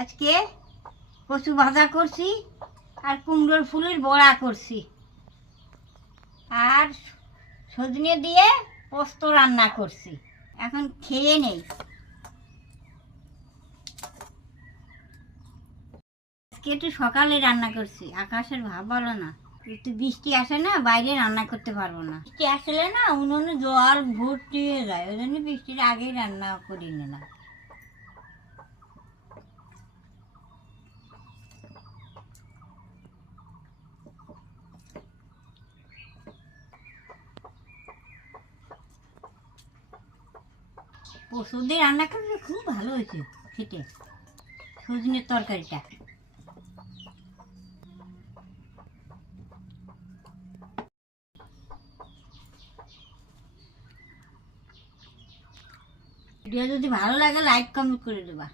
আজকে কচু ভাজা করছি আর কুমড়োর ফুলের বড়া করছি আর সজনে দিয়ে পোস্ত রান্না করছি। এখন খেয়ে নেই। আজকে একটু সকালে রান্না করছি, আকাশের ভাব ভালো না, একটু বৃষ্টি আসে না, বাইরে রান্না করতে পারবো না। বৃষ্টি আসলে না উনুনে জল ভর্তি হয়ে যায়, ওই জন্য বৃষ্টির আগেই রান্না করি না। পোস্ত দিয়ে রান্না করলে খুব ভালো হয়েছে খেতে, সজনের তরকারিটা। ভিডিও যদি ভালো লাগে লাইক কমেন্ট করে দেবা।